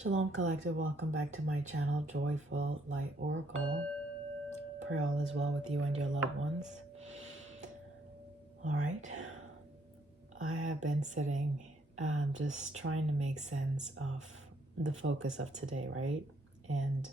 Shalom Collective, welcome back to my channel, Joyful Light Oracle. Pray all is well with you and your loved ones. All right, I have been sitting, just trying to make sense of the focus of today, right? And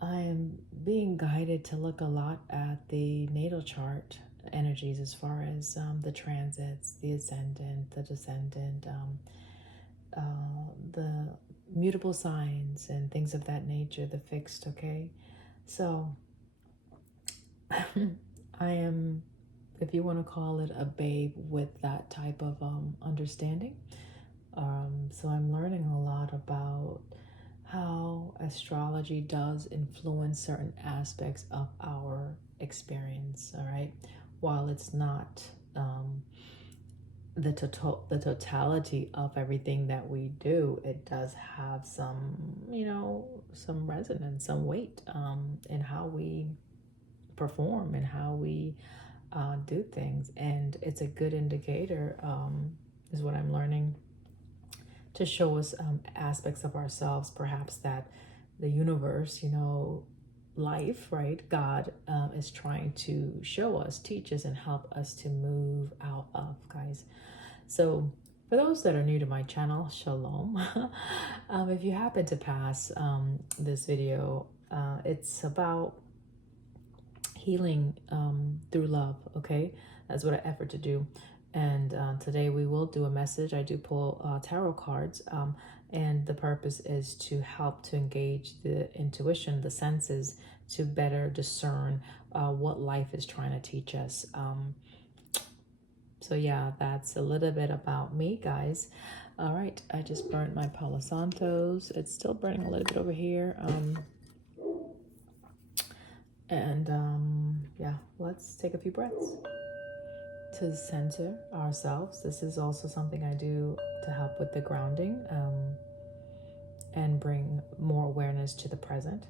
I am being guided to look a lot at the natal chart energies as far as the transits, the ascendant, the descendant, the mutable signs and things of that nature, the fixed, okay? So I am, if you want to call it, a babe with that type of understanding. So I'm learning a lot about how astrology does influence certain aspects of our experience, all right? While it's not the totality of everything that we do, it does have some, some resonance, some weight in how we perform and how we do things. And it's a good indicator, is what I'm learning, to show us aspects of ourselves, perhaps that the universe, life, right? God is trying to show us, teach us, and help us to move out of, guys. So for those that are new to my channel, shalom. If you happen to pass this video, it's about healing through love, okay? That's what I effort to do. And today we will do a message. I do pull tarot cards, and the purpose is to help to engage the intuition, the senses, to better discern what life is trying to teach us. So yeah, that's a little bit about me, guys. All right, I just burnt my Palo Santos. It's still burning a little bit over here. Yeah, let's take a few breaths to center ourselves. This is also something I do to help with the grounding and bring more awareness to the present.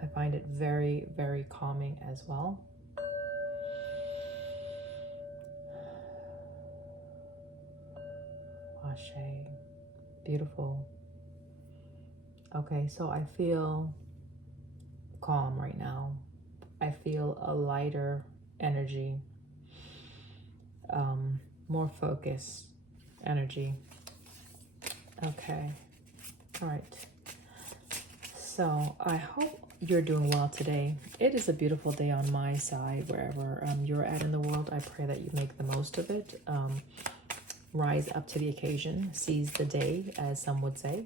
I find it very, very calming as well. Ashe. Beautiful. Okay, so I feel calm right now. I feel a lighter energy, more focused energy. Okay. All right. So I hope you're doing well today. It is a beautiful day on my side, wherever you're at in the world. I pray that you make the most of it. Rise up to the occasion, seize the day, as some would say.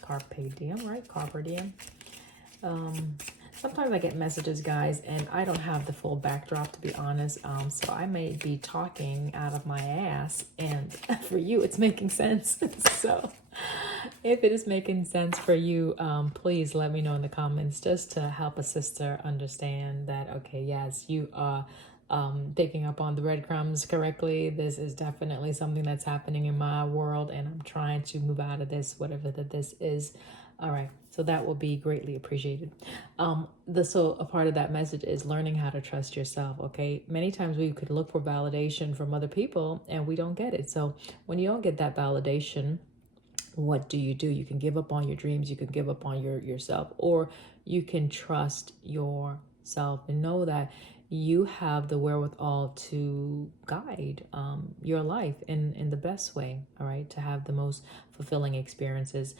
Carpe diem, right? Carpe diem. Sometimes I get messages, guys, and I don't have the full backdrop, to be honest. So I may be talking out of my ass, and for you, it's making sense. So if it is making sense for you, please let me know in the comments, just to help a sister understand that, okay, yes, you are picking up on the breadcrumbs correctly. This is definitely something that's happening in my world, and I'm trying to move out of this, whatever that this is. All right, so that will be greatly appreciated. So a part of that message is learning how to trust yourself, okay? Many times we could look for validation from other people and we don't get it. So when you don't get that validation, what do? You can give up on your dreams, you can give up on yourself, or you can trust yourself and know that you have the wherewithal to guide your life in the best way, all right, to have the most fulfilling experiences.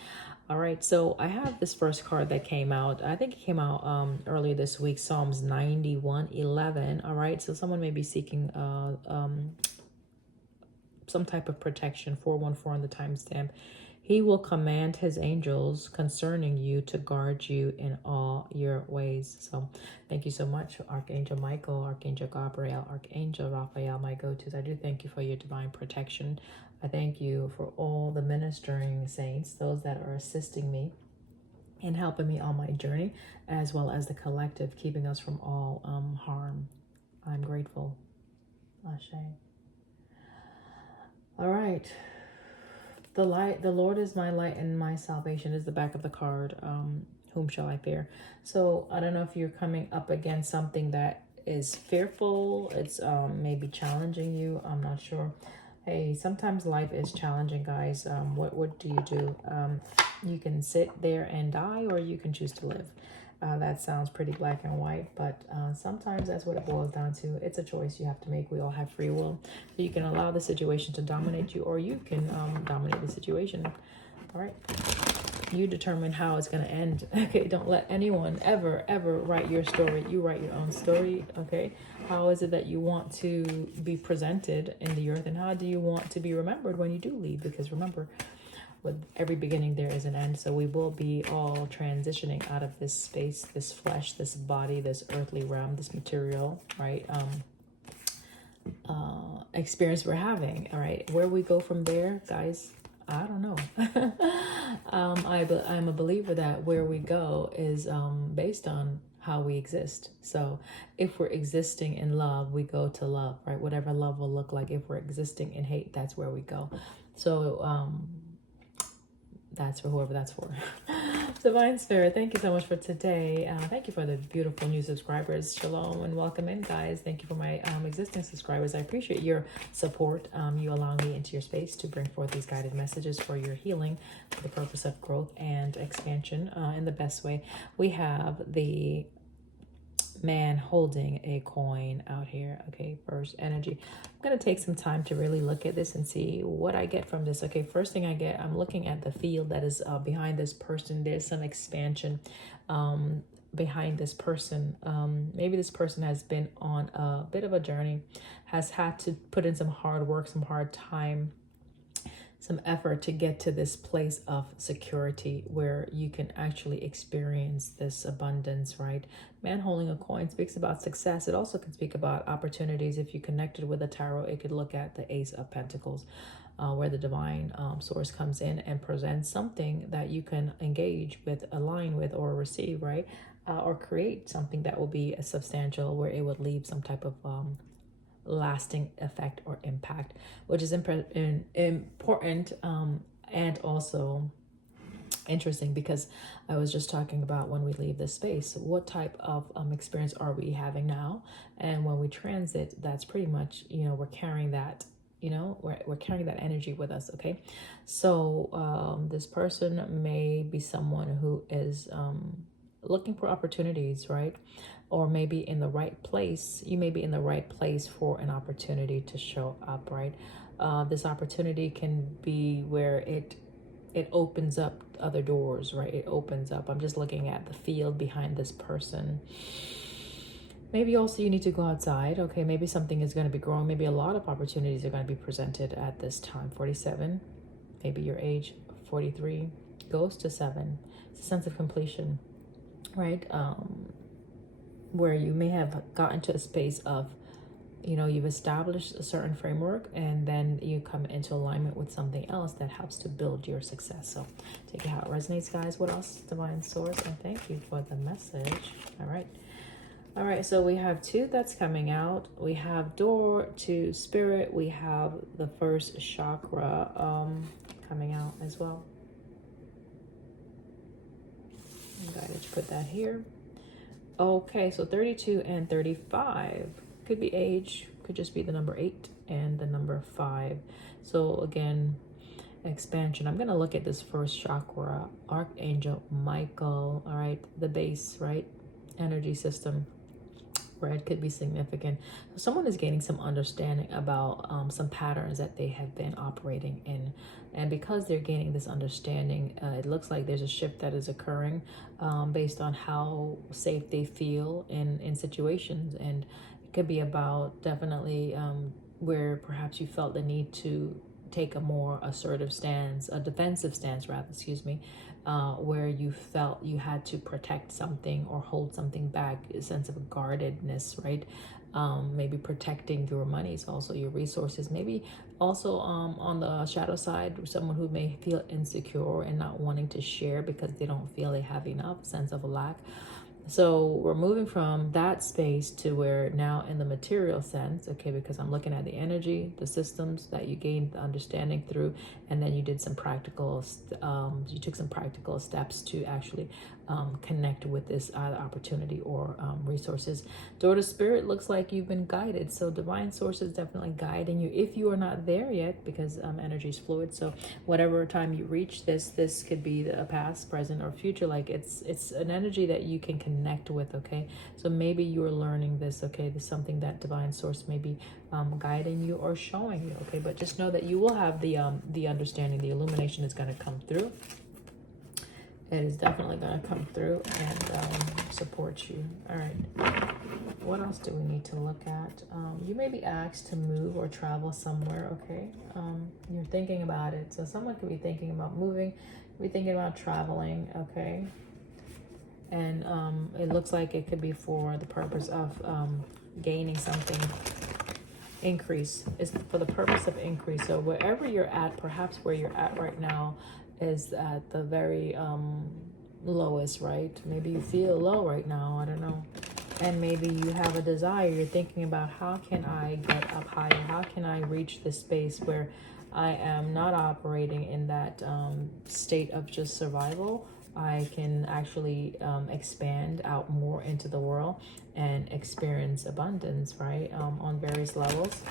All right, so I have this first card that came out. I think it came out earlier this week, Psalms 91:11. All right, so someone may be seeking some type of protection, 414 on the timestamp. He will command his angels concerning you to guard you in all your ways. So thank you so much, Archangel Michael, Archangel Gabriel, Archangel Raphael, my go-tos. I do thank you for your divine protection. I thank you for all the ministering saints, those that are assisting me and helping me on my journey, as well as the collective, keeping us from all harm. I'm grateful. Ashe. All right. The Lord is my light and my salvation is the back of the card. Whom shall I fear? So I don't know if you're coming up against something that is fearful. It's maybe challenging you. I'm not sure. Hey, sometimes life is challenging, guys. What do? You can sit there and die, or you can choose to live. That sounds pretty black and white, but sometimes that's what it boils down to. It's a choice you have to make. We all have free will. So you can allow the situation to dominate you, or you can dominate the situation. All right. You determine how it's going to end. Okay, don't let anyone ever write your story. You write your own story. Okay, how is it that you want to be presented in the earth, and how do you want to be remembered when you do leave? Because remember, with every beginning there is an end. So we will be all transitioning out of this space, this flesh, this body, this earthly realm, this material, right? Experience we're having. All right, where we go from there, guys, I don't know. I'm a believer that where we go is based on how we exist. So if we're existing in love, we go to love, right? Whatever love will look like. If we're existing in hate, that's where we go. So that's for whoever that's for. Divine Spirit, thank you so much for today. Thank you for the beautiful new subscribers. Shalom and welcome in, guys. Thank you for my existing subscribers. I appreciate your support. You allow me into your space to bring forth these guided messages for your healing, for the purpose of growth and expansion in the best way. We have the man holding a coin out here. Okay, first energy. I'm going to take some time to really look at this and see what I get from this. Okay, first thing I get, I'm looking at the field that is behind this person. There's some expansion behind this person. Maybe this person has been on a bit of a journey, has had to put in some hard work, some hard time, some effort to get to this place of security where you can actually experience this abundance, right? Man holding a coin speaks about success. It also can speak about opportunities. If you connected with a tarot, it could look at the Ace of Pentacles, where the divine source comes in and presents something that you can engage with, align with, or receive, right? Or create something that will be a substantial, where it would leave some type of lasting effect or impact, which is important and also interesting, because I was just talking about when we leave this space, what type of experience are we having now, and when we transit, that's pretty much, we're carrying that, we're carrying that energy with us. Okay, so this person may be someone who is looking for opportunities, right? Or maybe in the right place. You may be in the right place for an opportunity to show up, right? This opportunity can be where it opens up other doors, right? It opens up. I'm just looking at the field behind this person. Maybe also you need to go outside. Okay, maybe something is going to be growing. Maybe a lot of opportunities are going to be presented at this time. 47, maybe your age, 43, goes to 7. It's a sense of completion, right? Where you may have gotten to a space of, you've established a certain framework, and then you come into alignment with something else that helps to build your success. So take it how it resonates, guys. What else? Divine Source, and thank you for the message. All right, so we have 2 that's coming out. We have door to spirit. We have the first chakra coming out as well. I'm going to put that here. Okay, so 32 and 35 could be age, could just be the number 8 and the number 5. So again, expansion. I'm going to look at this first chakra, Archangel Michael, all right, the base, right, energy system, where it could be significant. So someone is gaining some understanding about some patterns that they have been operating in. And because they're gaining this understanding, it looks like there's a shift that is occurring based on how safe they feel in situations. And it could be about definitely where perhaps you felt the need to take a more assertive stance, a defensive stance rather, where you felt you had to protect something or hold something back, a sense of guardedness, right? Maybe protecting your monies, also your resources. Maybe also on the shadow side, someone who may feel insecure and not wanting to share because they don't feel they have enough, sense of a lack. So we're moving from that space to where now in the material sense, okay, because I'm looking at the energy, the systems that you gained the understanding through, and then you did some practical, you took some practical steps to actually connect with this either opportunity or resources. Daughter Spirit, looks like you've been guided. So divine source is definitely guiding you if you are not there yet, because energy is fluid. So whatever time you reach this could be a past, present, or future. Like it's an energy that you can connect with. Okay, so maybe you're learning this. Okay, this is something that divine source may be guiding you or showing you. Okay, but just know that you will have the understanding. The illumination is going to come through. It is definitely going to come through and support you. All right. What else do we need to look at? You may be asked to move or travel somewhere, okay? You're thinking about it. So someone could be thinking about moving, be thinking about traveling, okay? And it looks like it could be for the purpose of gaining something, increase. It's for the purpose of increase. So wherever you're at, perhaps where you're at right now, is at the very lowest, right? Maybe you feel low right now, I don't know. And maybe you have a desire, you're thinking about how can I get up higher? How can I reach this space where I am not operating in that state of just survival? I can actually expand out more into the world and experience abundance, right? On various levels.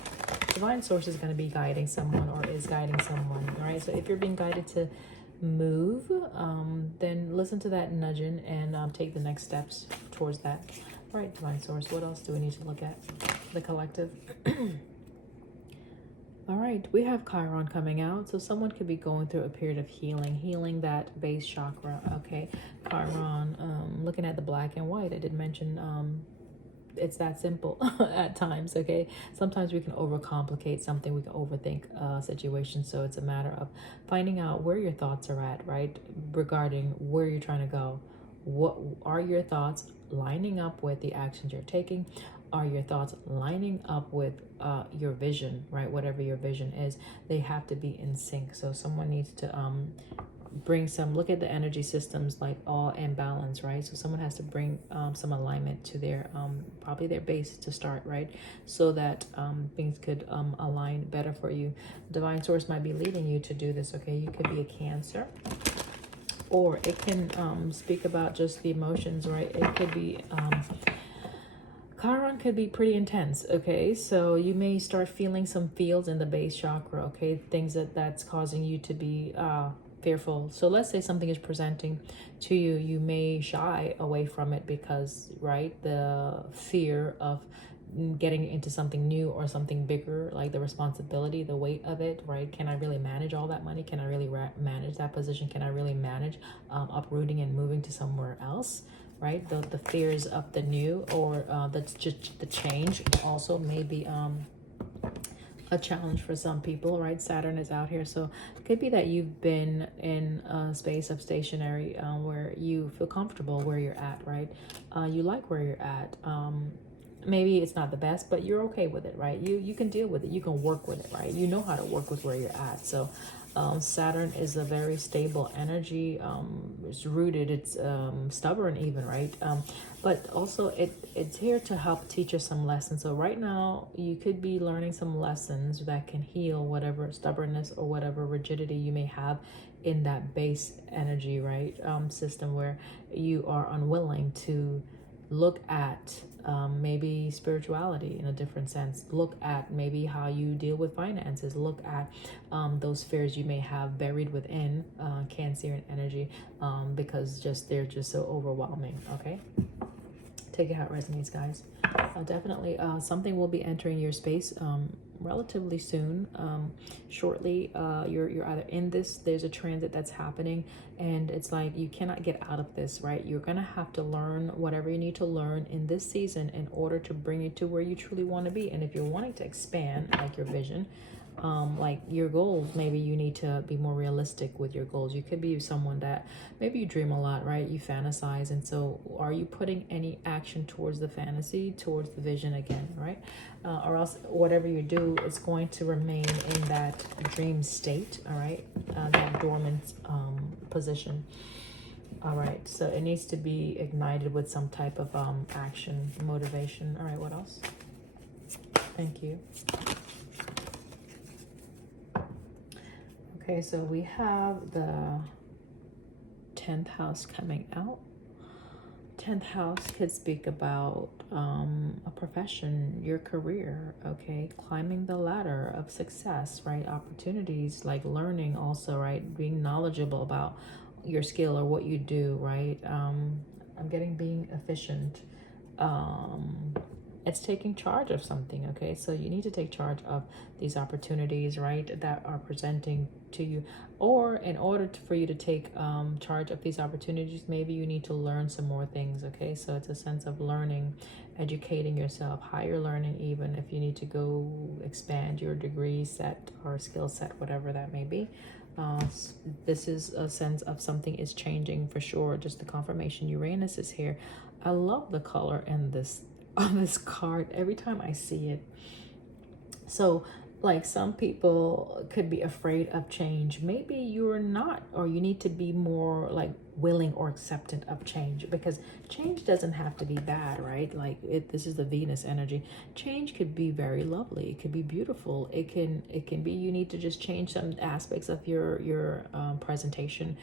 Divine source is going to be guiding someone or is guiding someone, right? So if you're being guided to move, then listen to that nudging and take the next steps towards that. All right, divine source, what else do we need to look at? The collective. All right, we have Chiron coming out. So someone could be going through a period of healing that base chakra, okay? Chiron, looking at the black and white, I did mention it's that simple at times, okay? Sometimes we can overcomplicate something, we can overthink a situation. So it's a matter of finding out where your thoughts are at, right? Regarding where you're trying to go. What are your thoughts lining up with the actions you're taking? Are your thoughts lining up with your vision, right? Whatever your vision is, they have to be in sync. So someone needs to bring some, look at the energy systems like all in balance, right? So someone has to bring some alignment to their probably their base to start, right? So that things could align better for you. Divine source might be leading you to do this, okay? You could be a Cancer, or it can speak about just the emotions, right? It could be Chiron could be pretty intense, okay? So you may start feeling some feels in the base chakra, okay? Things that's causing you to be fearful. So let's say something is presenting to you, you may shy away from it because, right, the fear of getting into something new or something bigger, like the responsibility, the weight of it, right? Can I really manage all that money? Can I really manage that position? Can I really manage uprooting and moving to somewhere else? Right, the fears of the new or that's just the change also may be a challenge for some people, right? Saturn is out here, so it could be that you've been in a space of stationary where you feel comfortable where you're at, right? You like where you're at. Maybe it's not the best, but you're okay with it, right? You can deal with it. You can work with it, right? You know how to work with where you're at. So Saturn is a very stable energy. It's rooted, it's stubborn even, right? But also it's here to help teach us some lessons. So right now you could be learning some lessons that can heal whatever stubbornness or whatever rigidity you may have in that base energy, right? System where you are unwilling to look at maybe spirituality in a different sense. Look at maybe how you deal with finances. Look at those fears you may have buried within Cancerian energy because they're just so overwhelming, okay? Take it how it resonates, guys. Definitely something will be entering your space relatively soon. Shortly, you're either in this, there's a transit that's happening, and it's like you cannot get out of this, right? You're gonna have to learn whatever you need to learn in this season in order to bring you to where you truly want to be. And if you're wanting to expand, like your vision, like your goals, maybe you need to be more realistic with your goals. You could be someone that maybe you dream a lot, right? You fantasize, and so are you putting any action towards the fantasy, towards the vision again, right? Or else whatever you do is going to remain in that dream state, all right? That dormant position. All right, so it needs to be ignited with some type of action, motivation. All right, what else? Thank you. Okay, so we have the 10th house coming out. 10th house could speak about a profession, your career, okay? Climbing the ladder of success, right? Opportunities, like learning also, right? Being knowledgeable about your skill or what you do, right? I'm getting being efficient. It's taking charge of something, okay? So you need to take charge of these opportunities, right, that are presenting to you. Or in order for you to take charge of these opportunities, maybe you need to learn some more things, okay? So it's a sense of learning, educating yourself, higher learning, even if you need to go expand your degree set or skill set, whatever that may be. This is a sense of something is changing for sure. Just the confirmation. Uranus is here. I love the color in this on this card every time I see it. So like some people could be afraid of change. Maybe you're not, or you need to be more like willing or acceptant of change, because change doesn't have to be bad, right? Like this is the Venus energy. Change could be very lovely. It could be beautiful. It can be, you need to just change some aspects of your presentation,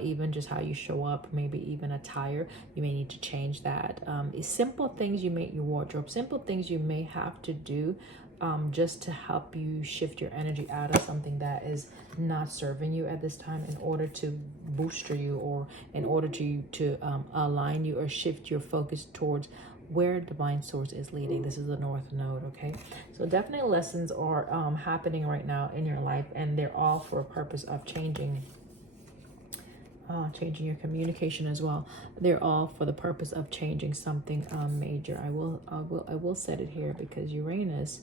even just how you show up, maybe even attire. You may need to change that. Simple things you make your wardrobe, simple things you may have to do just to help you shift your energy out of something that is not serving you at this time, in order to booster you, or in order to align you or shift your focus towards where divine source is leading. This is the North Node, okay? So definitely lessons are happening right now in your life, and they're all for a purpose of changing your communication as well. They're all for the purpose of changing something major. I will set it here, because Uranus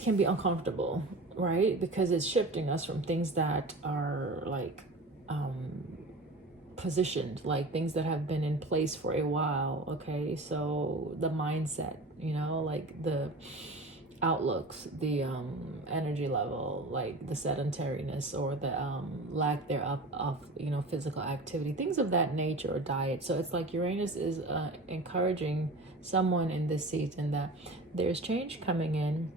can be uncomfortable, right? Because it's shifting us from things that are like positioned, like things that have been in place for a while, okay? So the mindset, like the outlooks, the energy level, like the sedentariness or the lack thereof of physical activity, things of that nature, or diet. So it's like Uranus is encouraging someone in this season that there's change coming in.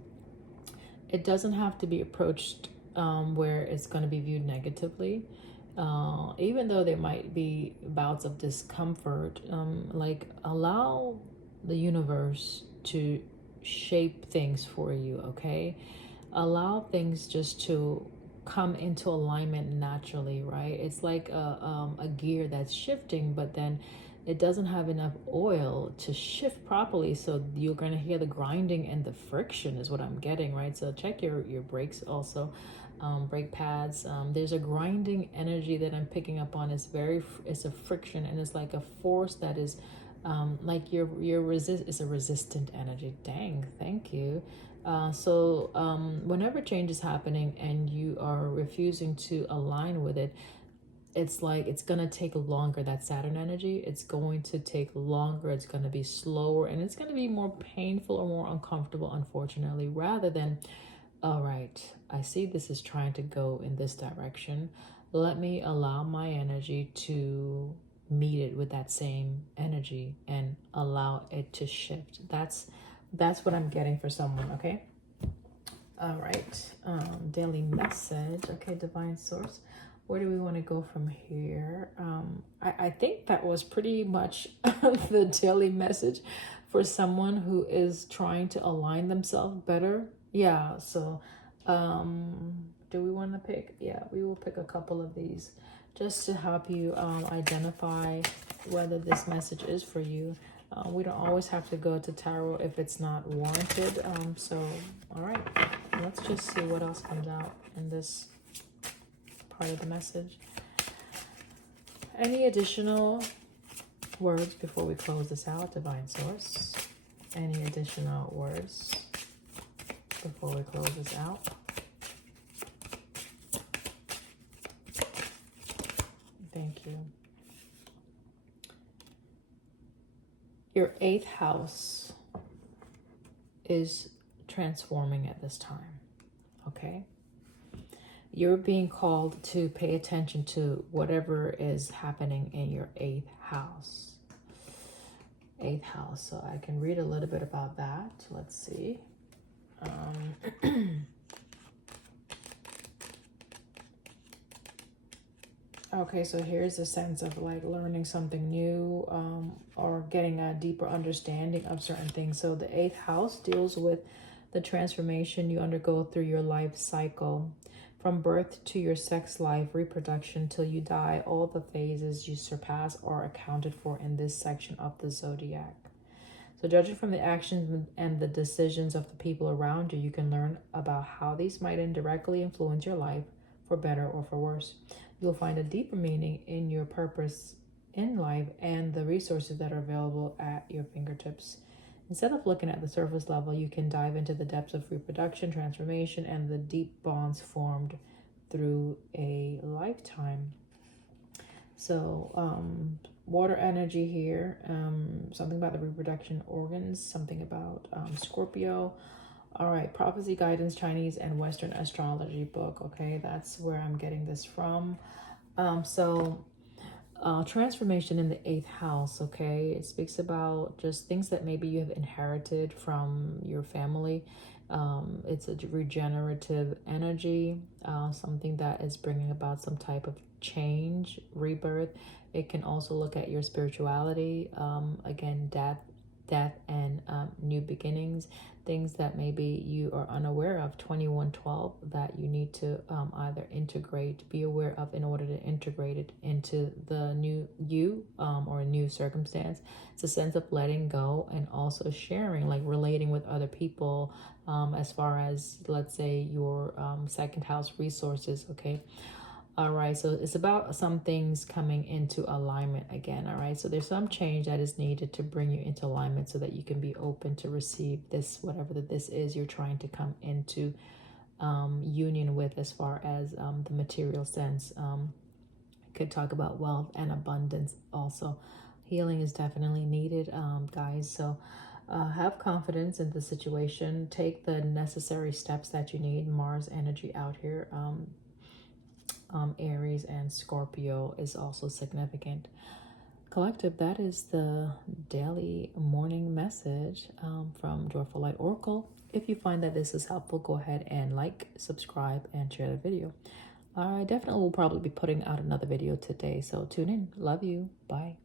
It doesn't have to be approached where it's going to be viewed negatively, even though there might be bouts of discomfort. Like allow the universe to shape things for you, okay? Allow things just to come into alignment naturally, right? It's like a gear that's shifting, but then it doesn't have enough oil to shift properly, so you're going to hear the grinding and the friction is what I'm getting, right? So check your brakes also, brake pads. There's a grinding energy that I'm picking up on. It's a friction, and it's like a force that is like it's a resistant energy. Dang, thank you. So whenever change is happening and you are refusing to align with it, it's like it's going to take longer. That Saturn energy, it's going to take longer. It's going to be slower, and it's going to be more painful or more uncomfortable, unfortunately, rather than, all right, I see this is trying to go in this direction. Let me allow my energy to meet it with that same energy and allow it to shift. That's what I'm getting for someone, okay? All right, daily message. Okay, divine source. Where do we want to go from here? I think that was pretty much the daily message for someone who is trying to align themselves better. Yeah, so do we want to pick? Yeah, we will pick a couple of these just to help you identify whether this message is for you. We don't always have to go to tarot if it's not warranted. So, all right, let's just see what else comes out in this part of the message. Any additional words before we close this out, divine source? Any additional words before we close this out? Thank you. Your 8th house is transforming at this time, okay? You're being called to pay attention to whatever is happening in your 8th house. 8th house. So I can read a little bit about that. Let's see. Okay, so here's a sense of like learning something new, or getting a deeper understanding of certain things. So the 8th house deals with the transformation you undergo through your life cycle. From birth to your sex life, reproduction till you die, all the phases you surpass are accounted for in this section of the zodiac. So judging from the actions and the decisions of the people around you, you can learn about how these might indirectly influence your life for better or for worse. You'll find a deeper meaning in your purpose in life and the resources that are available at your fingertips. Instead of looking at the surface level, you can dive into the depths of reproduction, transformation, and the deep bonds formed through a lifetime. So, water energy here, something about the reproduction organs, something about Scorpio. All right, prophecy, guidance, Chinese and Western astrology book. Okay, that's where I'm getting this from. Transformation in the 8th house. Okay, it speaks about just things that maybe you have inherited from your family. It's a regenerative energy, something that is bringing about some type of change, rebirth. It can also look at your spirituality, again, death and new beginnings, things that maybe you are unaware of. 2112 that you need to either be aware of in order to integrate it into the new you, or a new circumstance. It's a sense of letting go and also sharing, like relating with other people, as far as, let's say, your 2nd house resources. Okay. All right, so it's about some things coming into alignment again. All right, so there's some change that is needed to bring you into alignment so that you can be open to receive this, whatever that this is you're trying to come into union with, as far as the material sense. Could talk about wealth and abundance also. Healing is definitely needed, guys. So have confidence in the situation. Take the necessary steps that you need. Mars energy out here. Aries and Scorpio is also significant. Collective, that is the daily morning message from Joyful Light Oracle. If you find that this is helpful, go ahead and like, subscribe, and share the video. I definitely will probably be putting out another video today, so tune in. Love you. Bye.